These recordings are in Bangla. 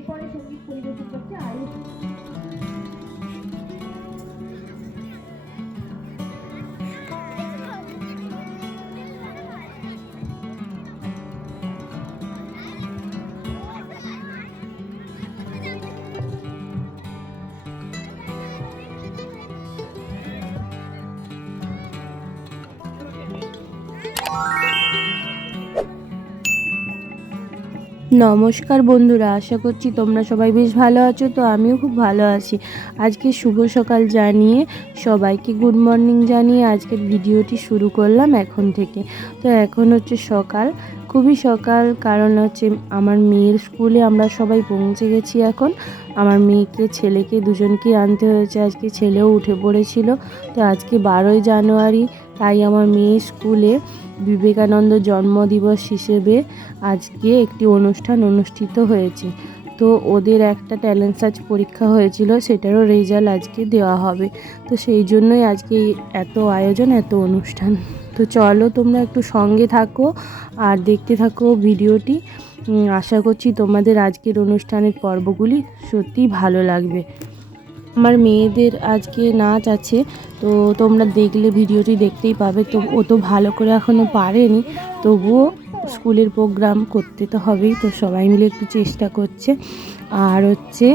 এরপরে সংগীত পরিবেশন করছে আয়ুষ নমস্কার বন্ধুরা, আশা করছি তোমরা সবাই বেশ ভালো আছো, তো আমিও খুব ভালো আছি। আজকে শুভ সকাল জানিয়ে সবাইকে গুড মর্নিং জানিয়ে আজকের ভিডিওটি শুরু করলাম এখন থেকে। তো এখন হচ্ছে সকাল, খুবই সকাল কারণ হচ্ছে আমার মেয়ের স্কুলে আমরা সবাই পৌঁছে গেছি এখন। আমার মেয়েকে, ছেলেকে দুজনকে আনতে হয়েছে, আজকে ছেলেও উঠে পড়েছিল। তো আজকে বারোই জানুয়ারি, তাই আমার মেয়ে স্কুলে বিবেকানন্দ জন্মদিবস হিসেবে আজকে একটি অনুষ্ঠান অনুষ্ঠিত হয়েছে। তো ওদের একটা ট্যালেন্ট সার্চ পরীক্ষা হয়েছিল, সেটারও রেজাল্ট আজকে দেওয়া হবে। তো সেই জন্যই আজকে এত আয়োজন, এত অনুষ্ঠান। তো চলো তোমরা একটু সঙ্গে থাকো আর দেখতে থাকো ভিডিওটি। আশা করছি তোমাদের আজকের অনুষ্ঠানের পর্বগুলি সত্যিই ভালো লাগবে। আমার মেয়েদের আজকে নাচ আছে, তো তোমরা দেখলে ভিডিওটি দেখতেই পাবে। তো ও তো ভালো করে এখনও পারেনি, তবুও স্কুলের প্রোগ্রাম করতে তো হবেই, তো সবাই মিলে একটু চেষ্টা করছে। আর হচ্ছে,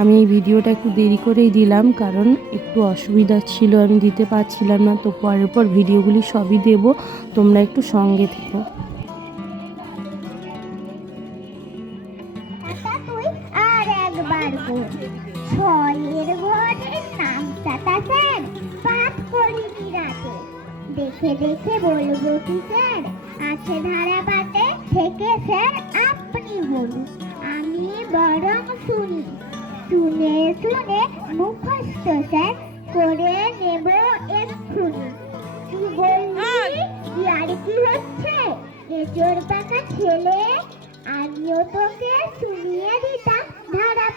আমি এই ভিডিওটা একটু দেরি করেই দিলাম, কারণ একটু অসুবিধা ছিল, আমি দিতে পারছিলাম না, তো পরের পর ভিডিওগুলি সবই দেব, তোমরা একটু সঙ্গে থেকো। আর একবার ছয়ের ঘরের নাম চাটা স্যার পাঠ করিনি রাতে দেখে দেখে বলব কি স্যার আছে ধারা পাতে থেকে স্যার আপনি বলুন। আমি বরং শুনি। শুনে শুনে মুখস্থ স্যার করে নেব এক্ষুনি। তুই বললি ইয়ার কি হচ্ছে? এজোর পাকা ছেলে আমিও তোকে শুনিয়ে দিতাম ধারা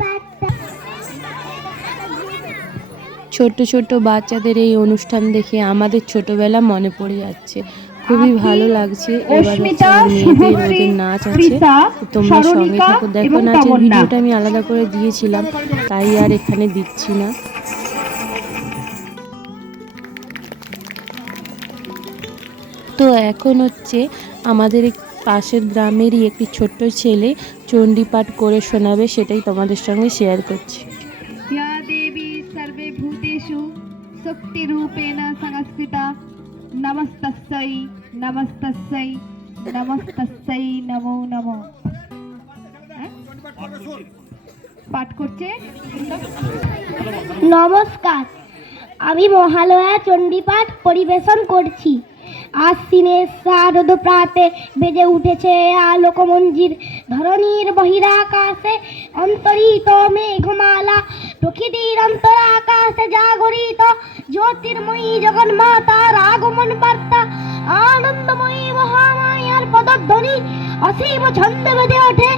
ছোট্ট ছোট্ট বাচ্চাদের এই অনুষ্ঠান দেখে আমাদের ছোটবেলা মনে পড়ে যাচ্ছে। খুবই ভালো লাগছে। এবার মেয়েদের নাচ আছে। তোমরা সঙ্গে থাকো দেখো নাচের ভিডিওটা আমি আলাদা করে দিয়েছিলাম তাই আর এখানে দিচ্ছি না। তো এখন হচ্ছে আমাদের পাশের গ্রামেরই একটি ছোট্ট ছেলে চণ্ডীপাঠ করে শোনাবে সেটাই তোমাদের সঙ্গে শেয়ার করছি। शक्तिरूपेण संस्कृता नमस्तस्यै नमस्तस्यै नमस्तस्यै नमो नमः হ্যাঁ? পাঠ করছে নমস্কার আমি মহালয়া চণ্ডীপাঠ পরিবেশন করছি আশ্বিনের শারদ প্রাতে বেজে উঠেছে আলোকমঞ্জির ধরণীর বহিরাকাশে। অন্তরিত মেঘমালা, প্রকৃতির অন্তরাকাশে জাগরিত। জ্যোতির্ময়ী জগন্মাতার আগমন বার্তা, আনন্দময়ী মহামায়ার পদধ্বনি অসীম ছন্দ বেঁধে ওঠে।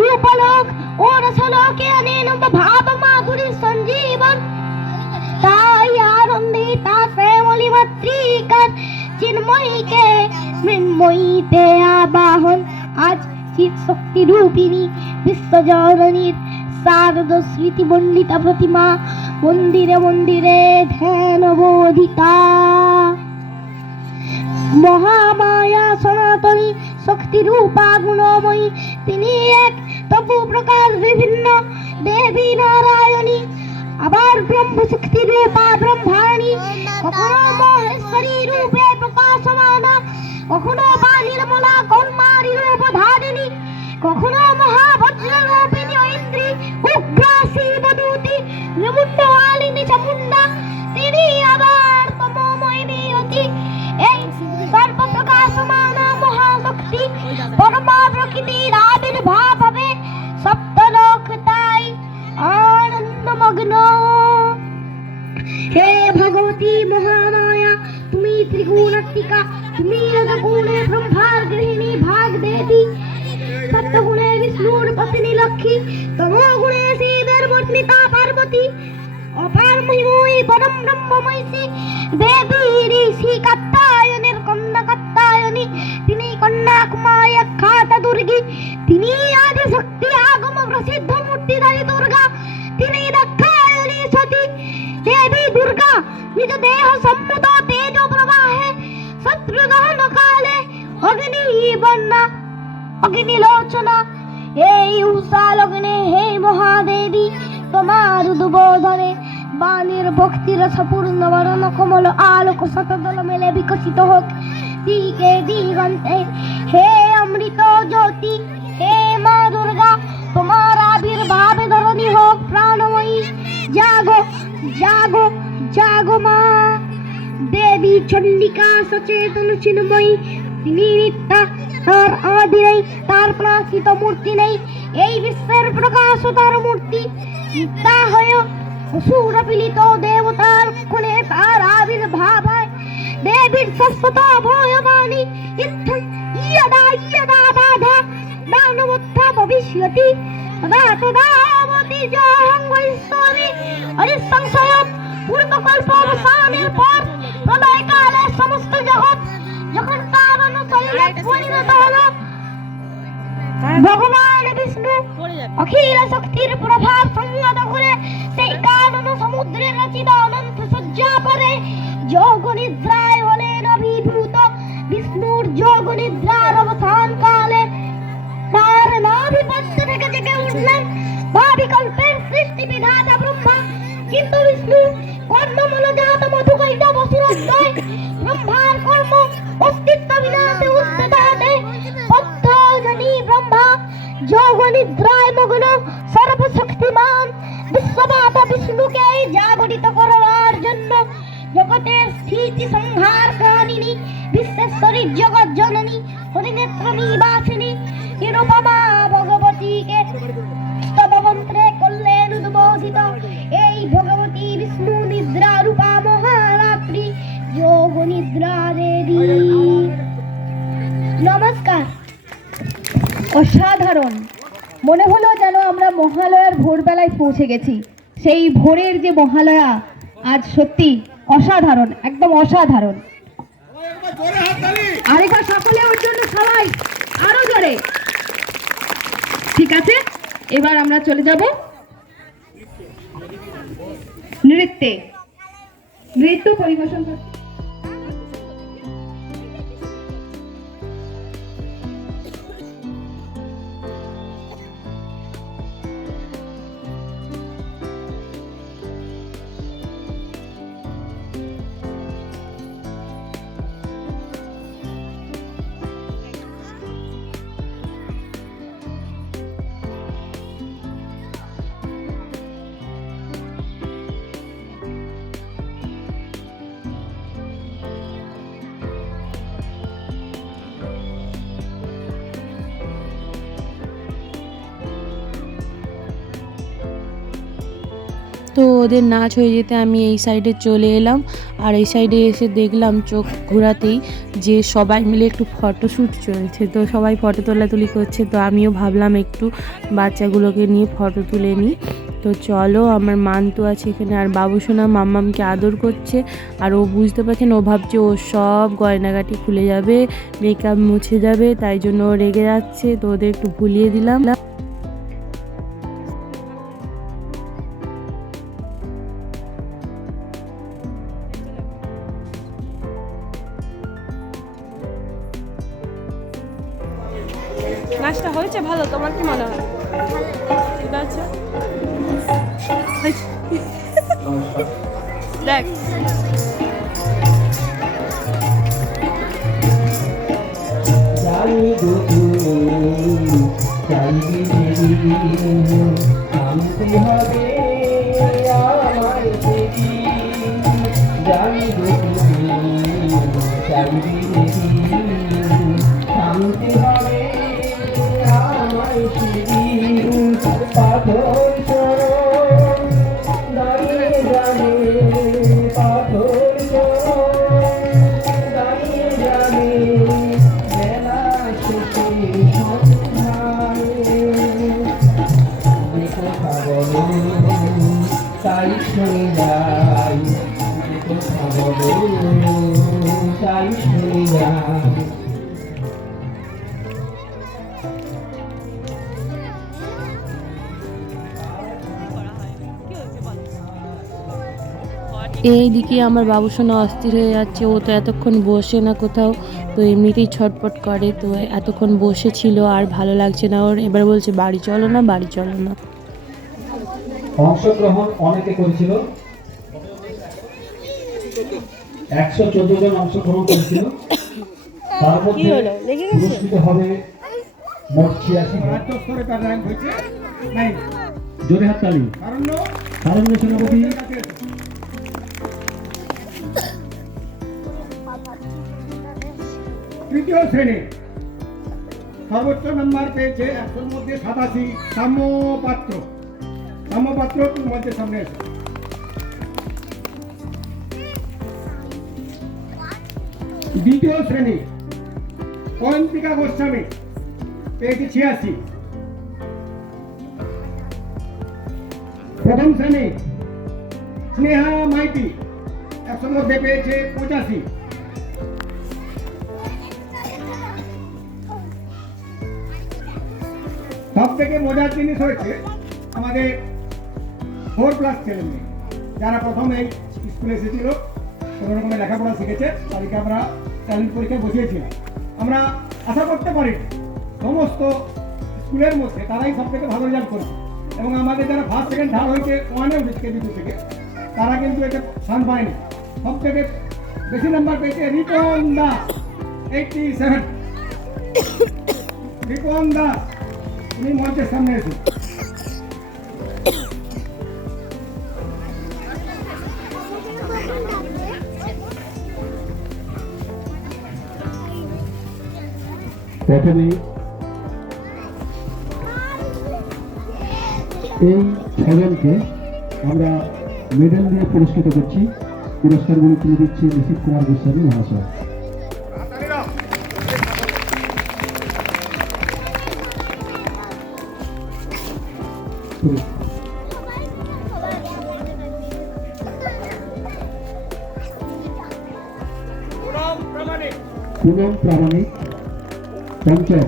রূপলোক ও রসলোকে অনেন ভাব মাধুরী সঞ্জীবন। তাই আনন্দিতা শ্যামলী মাতৃকার চিন্ময়ীকে মৃন্ময়ীতে আবাহন। আজ চিৎ শক্তি রূপিণী বিশ্বজননীর শারদ স্মৃতি মণ্ডিতা প্রতিমা, মন্দিরে মন্দিরে ধ্যান বোধিতা মহামায়া সনাতনী শক্তি রূপা গুণময়ী, তিনি এক তবু প্রকার বিভিন্ন দেবী নারায়ণী আবার ব্রহ্ম শক্তি রূপা ব্রহ্মাণী, কখনো মহেশ্বরী রূপে প্রকাশমান, কখনো বা নির্মলা কন্যারী রূপ ধারিণী কখনো মহাভদ্র রূপিণী ঐন্দ্রী উগ্রা শিবদূতি মুন্ডওয়ালিনী চামুন্ডা তিনি আবার তমোময়িনী অতি এই সর্বপ্রকাশমান মহাশক্তি, পরমা প্রকৃতির আবির্ভাব দেবী সপ্তগুণে বিষ্ণুর পত্নী লক্ষ্মী, তমোগুণে শিবের বর্ণিতা পার্বতী অপার মহিময়ী পরম ব্রহ্মময়ী দেবী ঋষি কাত্তায়নের অগ্নিলোচনা। এই উষা লগ্নে হে মহাদেবী, তোমার উদ্বোধনে বাণীর ভক্তির সপূর্ণ বরণ, কমল আলোক শতদল মেলে বিকশিত হোক। দিকে দিগন্তে, হে অমৃত জ্যোতি, হে মা দুর্গা, তোমার আবির্ভাবে ধরণী হোক প্রাণময়ী। জাগো জাগো জাগো মা। দেবী চণ্ডিকা সচেতন চিন্ময়ী তিনি নিত্যা তার আদি নেই তার প্রাকৃত মূর্তি নেই এই বিশ্বের প্রকাশ তার মূর্তি তা হয় সুরপিলিত দেবতার কোণে তার আবির্ভাব হয় দেবীর শাশ্বত ভয়বাণী ইত্থম ইয়দা ইয়দা বাধা দানবোত্থা ভবিষ্যতি তদা তদাবতি জহং বৈশ্বরী হরিসংশয়ম পূর্বকল্প অবসানের পর প্রলয়কালে সমস্ত জগৎ যখন তার অনুসরণে পরিণত হলো ভগবান বিষ্ণু অখিল শক্তির প্রভাব সংগত করে সেই কারণ সমুদ্রে রচিত অনন্ত সজ্জা করে যোগ নিদ্রায় হলেন অভিভূত বিষ্ণুর যোগ নিদ্রার অবসান কালে তার নাভিপত্য থেকে জেগে উঠলেন। ভাবিকল্পের সৃষ্টি বিধাতা ব্রহ্মা। কিন্তু বিষ্ণু কর্মমূল জাত মধুকৈট অস্তিত্ব বিনাশে উচ্চতা হাতে পদ্মজনী ব্রহ্মা যোগ নিদ্রায় মগ্ন সর্বশক্তিমান বিশ্বমাতা বিষ্ণুকে জাগরিত করার জন্য জগতের স্থিতি সংহার কারিণী বিশ্বেশ্বরী জগৎ জননী নিবাসিনী নিরুপমা ভগবতীকে স্তবমন্ত্রে করলেন এই ভগবতী বিষ্ণু নিদ্রা রূপা মহারাত্রি যোগ নিদ্রা দেবী। অসাধারণ। মনে হলো যেন আমরা মহালয়ার ভোরবেলায় পৌঁছে গেছি। সেই ভোরের যে মহালয়া, আজ সত্যি অসাধারণ, একদম অসাধারণ। আরেকবার সকলে জন্য সবাই জোরে। ঠিক আছে? এবার আমরা চলে যাব নৃত্যে। নৃত্য পরিবেশন করতে। তো ওদের নাচ হয়ে যেতে আমি এই সাইডে চলে এলাম। আর এই সাইডে এসে দেখলাম চোখ ঘোরাতেই যে সবাই মিলে একটু ফটোশ্যুট চলছে। তো সবাই ফটো তোলাতুলি করছে, তো আমিও ভাবলাম একটু বাচ্চাগুলোকে নিয়ে ফটো তুলে নিই। তো চলো, আমার মান্তু আছে এখানে, আর বাবুসোনা মাম্মামকে আদর করছে। আর ও বুঝতে পারছেন ও ভাবছে ও সব গয়নাগাটি খুলে যাবে মেকআপ মুছে যাবে, তাই জন্য ও রেগে যাচ্ছে। তো ওদের একটু ভুলিয়ে দিলাম। থামতে হবে শুনে যাই এইদিকে আমার বাবুসোনা অস্থির হয়ে যাচ্ছে। ও তো এতক্ষণ বসে না কোথাও, তো এমনিতেই ছটপট করে। তো এতক্ষণ বসেছিল, আর ভালো লাগছে না ওর। এবার বলছে, বাড়ি চলো না, বাড়ি চলো না। অংশগ্রহণ অনেকে করেছিল। একশো চোদ্দ জন অংশগ্রহণ করেছিল। তার মধ্যে পুরস্কৃত হবে মোট ছিয়াশি জোরে হাত তালি। কারণ কারণ সেনাপতি তৃতীয় শ্রেণি। সর্বোচ্চ নাম্বার পেয়েছে একশোর মধ্যে সাতাশি। সাম্য পাত্র সাম্য পাত্র তুমি মঞ্চের সামনে এসো দ্বিতীয় শ্রেণি, অয়ন্তিকা গোস্বামী, পেয়েছে ছিয়াশি। প্রথম শ্রেণি, স্নেহা মাইতি, একশোর মধ্যে পেয়েছে পঁচাশি। সব থেকে মজার জিনিস হয়েছে আমাদের ফোর ক্লাস ছেলে মেয়ে। যারা প্রথমে স্কুলে এসেছিল, কোনো রকমের লেখাপড়া শিখেছে, তাদেরকে আমরা ট্যালেন্ট পরীক্ষায় বসিয়েছিলাম আমরা আশা করতে পারি সমস্ত স্কুলের মধ্যে তারাই সব থেকে ভালো রেজাল্ট করেছে। এবং আমাদের যারা ফার্স্ট সেকেন্ড থার্ড হয়েছে ওয়ানে উঠেছে কেবি থেকে, তারা কিন্তু এতে স্থান পায়নি। সব থেকে বেশি নাম্বার পেয়েছে রিপন দাস এইটটি সেভেন রিপন দাস তুমি মঞ্চের সামনে এসো প্রথমে এই ছজনকে আমরা মেডেল দিয়ে পুরস্কৃত করছি। পুরস্কারগুলি তুলে দিচ্ছে নিশীত কুমার গোস্বামী মহাশয়। পুনম প্রামাণিক পঞ্চম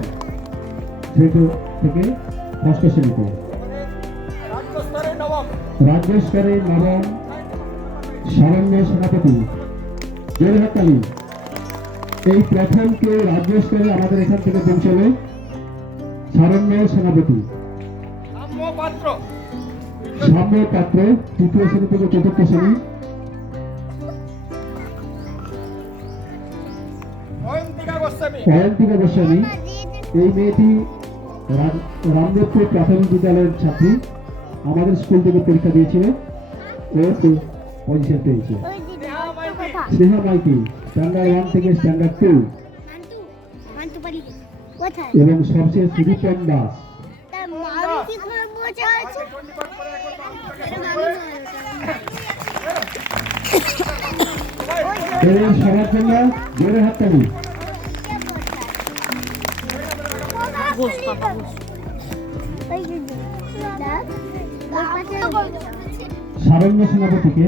শ্রেণি থেকে ষষ্ঠ শ্রেণীতে রাজ্য স্তরে নবম সারণ্য সেনাপতি জোরে এই প্রথম রাজ্য স্তরে আমাদের এখান থেকে পৌঁছবে সারণ্য সেনাপতি সাম্য পাত্র তৃতীয় শ্রেণি থেকে চতুর্থ শ্রেণি অয়ন্তিকা গোস্বামী এই মেয়েটি রাম- রামদেবপুর প্রাথমিক বিদ্যালয়ের ছাত্রী। আমাদের স্কুল থেকে পরীক্ষা দিয়েছিল। ও পজিশন পেয়েছে। স্নেহা মাইতি স্ট্যান্ডার্ড ওয়ান থেকে স্ট্যান্ডার্ড টু এবং সবশেষ রিপন দাস। সবার জন্য জোরে হাততালি। সারণ্য সেনাপতিকে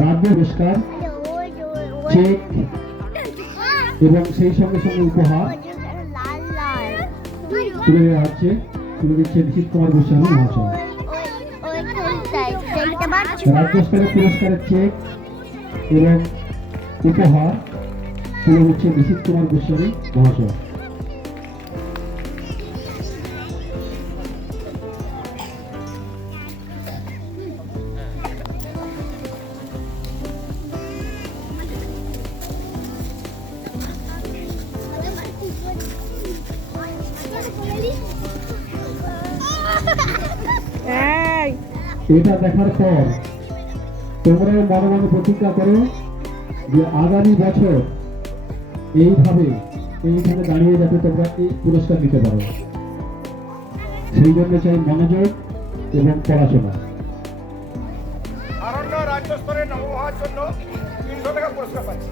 রাজ্য পুরস্কার চেক এবং সেই সঙ্গে সঙ্গে উপহার তুলে দেওয়া হচ্ছে। তুলে দিচ্ছে নিশীত কুমার গোস্বামী মহাশয়। রাজ্য স্তরের পুরস্কারের চেক এবং উপহার তুলে দিচ্ছে নিশীত কুমার গোস্বামী মহাশয়। এটা দেখার পর তোমরা মনে মনে প্রতিজ্ঞা করো যে আগামী বছর এইভাবে এইখানে দাঁড়িয়ে যাতে তোমরা এই পুরস্কার নিতে পারো। সেই জন্য চাই মনোযোগ এবং পড়াশোনা। আরণ্য রাজ্য স্তরে নবম হওয়ার জন্য তিনশো টাকা পুরস্কার পাচ্ছে।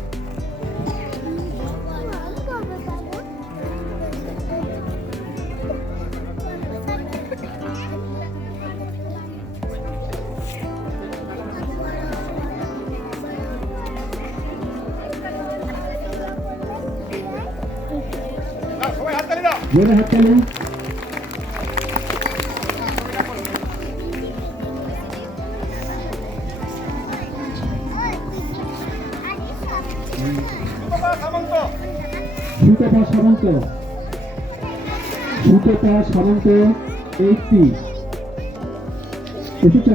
জোরে হাততালি। সুতপা সামন্ত সুতপা সামন্ত এইটটি এসেছ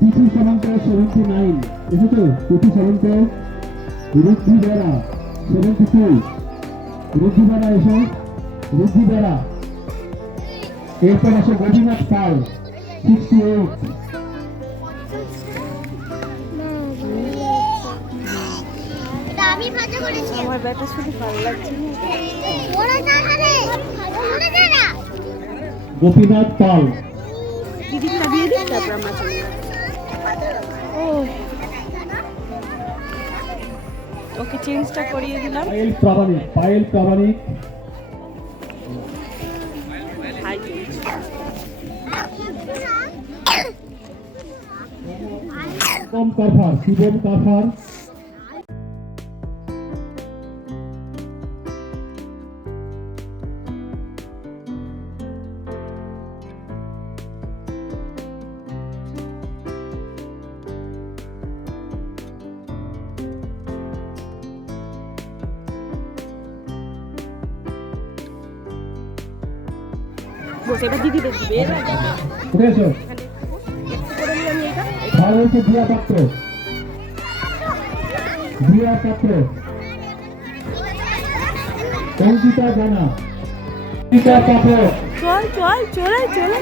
তিথি সামন্ত সেভেন্টি নাইন এসেছ তিথি সামন্ত রুদ্ধি বেড়া সেভেন্টি টু রুদ্ধি বেড়া এসো রুদ্ধি বেড়া এরপর আসো গোপীনাথ পাল সিক্সটি এইট আমার ব্যাটা শুধু ভালো লাগছে। গোপীনাথ পাল। দিদিটা দিয়ে দিই তারপর আমরা ও। ওকে চেঞ্জটা করিয়ে দিলাম। পায়েল প্রামাণিক পায়েল প্রামাণিক। শিবম কারফার শিবম কারফার বসে এবার দিদি দেখবে এর আগে ভালো হচ্ছে দিয়া পাত্র দিয়া পাত্র অঙ্কিতা জানা। অঙ্কিতা পাত্র চল চল চলে চলে।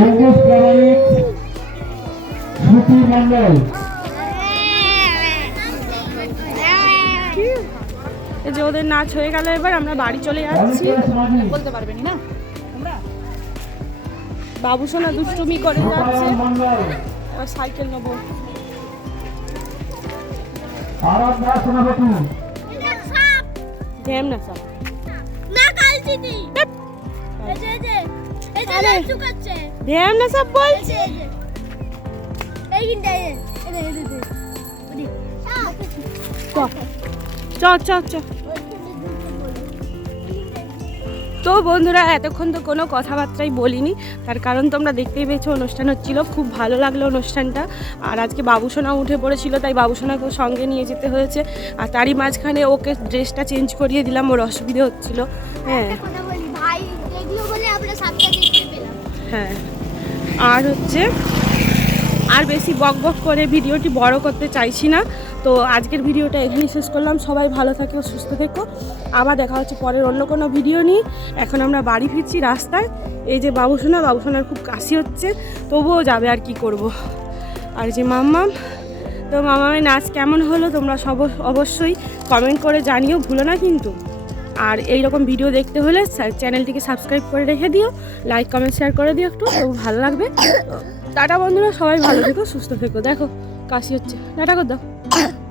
অঙ্কুশ প্রামাণিক। শ্রুতি মন্ডল এই যে ওদের নাচ হয়ে গেল এবার আমরা বাড়ি চলে যাচ্ছি। অনিকেশ মাঝি বাবু সোনা দুষ্টুমি করে যাচ্ছে সাইকেল নেব আরাধনা সেনাপতি না সব না কাল দিদি এই যে এই যে এই যে করছে ধ্যান না সব বলছি এই যে এই এই এই যে এই যে ওদি চ চ চ তো বন্ধুরা এতক্ষণ তো কোনো কথাবার্তাই বলিনি। তার কারণ তোমরা দেখতেই পেয়েছ অনুষ্ঠান হচ্ছিল। খুব ভালো লাগল অনুষ্ঠানটা। আর আজকে বাবুসোনা উঠে পড়েছিল তাই বাবুসোনাকেও সঙ্গে নিয়ে যেতে হয়েছে। আর তারই মাঝখানে ওকে ড্রেসটা চেঞ্জ করিয়ে দিলাম ওর অসুবিধে হচ্ছিল। হ্যাঁ। হ্যাঁ। আর হচ্ছে আর বেশি বক বক করে ভিডিওটি বড় করতে চাইছি না। তো আজকের ভিডিওটা এখানেই শেষ করলাম। সবাই ভালো থেকো, সুস্থ থেকো। আবার দেখা হচ্ছে পরের অন্য কোনো ভিডিও নিয়ে। এখন আমরা বাড়ি ফিরছি রাস্তায়। এই যে বাবুসোনা, বাবুসোনার খুব কাশি হচ্ছে। তবুও যাবে আর কি করব। আর যে মাম্মাম, তো মামামের নাচ কেমন হলো তোমরা সব অবশ্যই কমেন্ট করে জানিও, ভুলো না কিন্তু। আর এই রকম ভিডিও দেখতে হলে চ্যানেলটিকে সাবস্ক্রাইব করে রেখে দিও। লাইক কমেন্ট শেয়ার করে দিও একটু, তবু ভালো লাগবে। টাটা বন্ধুরা, সবাই ভালো থেকো, সুস্থ থেকো। দেখো, কাশি হচ্ছে। টাটা কর দাও। Oh!